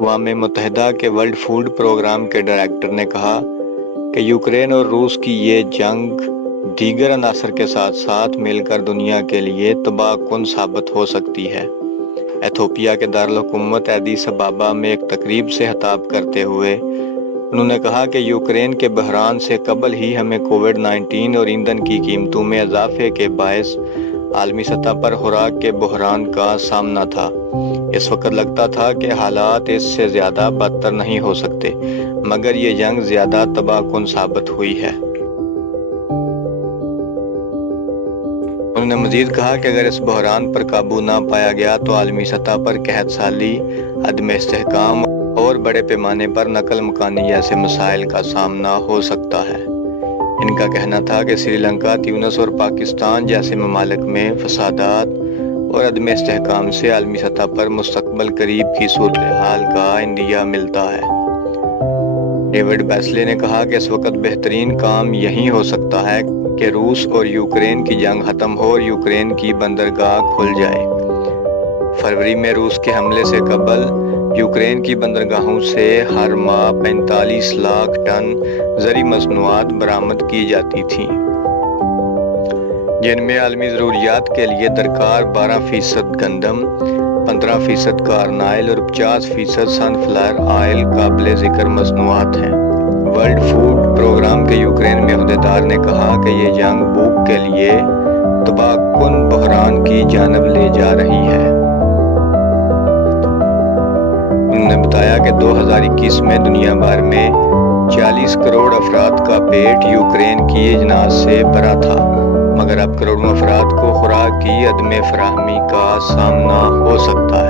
اقوام متحدہ کے ورلڈ فوڈ پروگرام کے ڈائریکٹر نے کہا کہ یوکرین اور روس کی یہ جنگ دیگر عناصر کے ساتھ ساتھ مل کر دنیا کے لیے تباہ کن ثابت ہو سکتی ہے۔ ایتھوپیا کے دارالحکومت ایڈیس ابابا میں ایک تقریب سے خطاب کرتے ہوئے انہوں نے کہا کہ یوکرین کے بحران سے قبل ہی ہمیں کووڈ-19 اور ایندھن کی قیمتوں میں اضافے کے باعث عالمی سطح پر خوراک کے بحران کا سامنا تھا۔ اس وقت لگتا تھا کہ حالات اس سے زیادہ بدتر نہیں ہو سکتے، مگر یہ جنگ زیادہ تباہ کن ثابت ہوئی ہے۔ انہوں نے مزید کہا کہ اگر اس بحران پر قابو نہ پایا گیا تو عالمی سطح پر قحط سالی، عدم استحکام اور بڑے پیمانے پر نقل مکانی جیسے مسائل کا سامنا ہو سکتا ہے۔ ان کا کہنا تھا کہ سری لنکا، تیونس اور پاکستان جیسے ممالک میں فسادات اور عدم استحکام سے عالمی سطح پر مستقبل قریب کی صورتحال کا عندیہ ملتا ہے۔ ڈیوڈ بیسلے نے کہا کہ اس وقت بہترین کام یہی ہو سکتا ہے کہ روس اور یوکرین کی جنگ ختم ہو اور یوکرین کی بندرگاہ کھل جائے۔ فروری میں روس کے حملے سے قبل یوکرین کی بندرگاہوں سے ہر ماہ 45 لاکھ ٹن زرعی مصنوعات برآمد کی جاتی تھیں، جن میں عالمی ضروریات کے لیے درکار 12% گندم، 15% کارن آئل اور 50% سن فلاور آئل قابل ذکر مصنوعات ہیں۔ ورلڈ فوڈ پروگرام کے یوکرین میں عہدیدار نے کہا کہ یہ جنگ بھوک کے لیے تباہ کن بحران کی جانب لے جا رہی ہے۔ انہوں نے بتایا کہ 2021 میں دنیا بھر میں 40 کروڑ افراد کا پیٹ یوکرین کی اجناس سے بھرا تھا، مگر اب کروڑوں افراد کو خوراک کی عدم فراہمی کا سامنا ہو سکتا ہے۔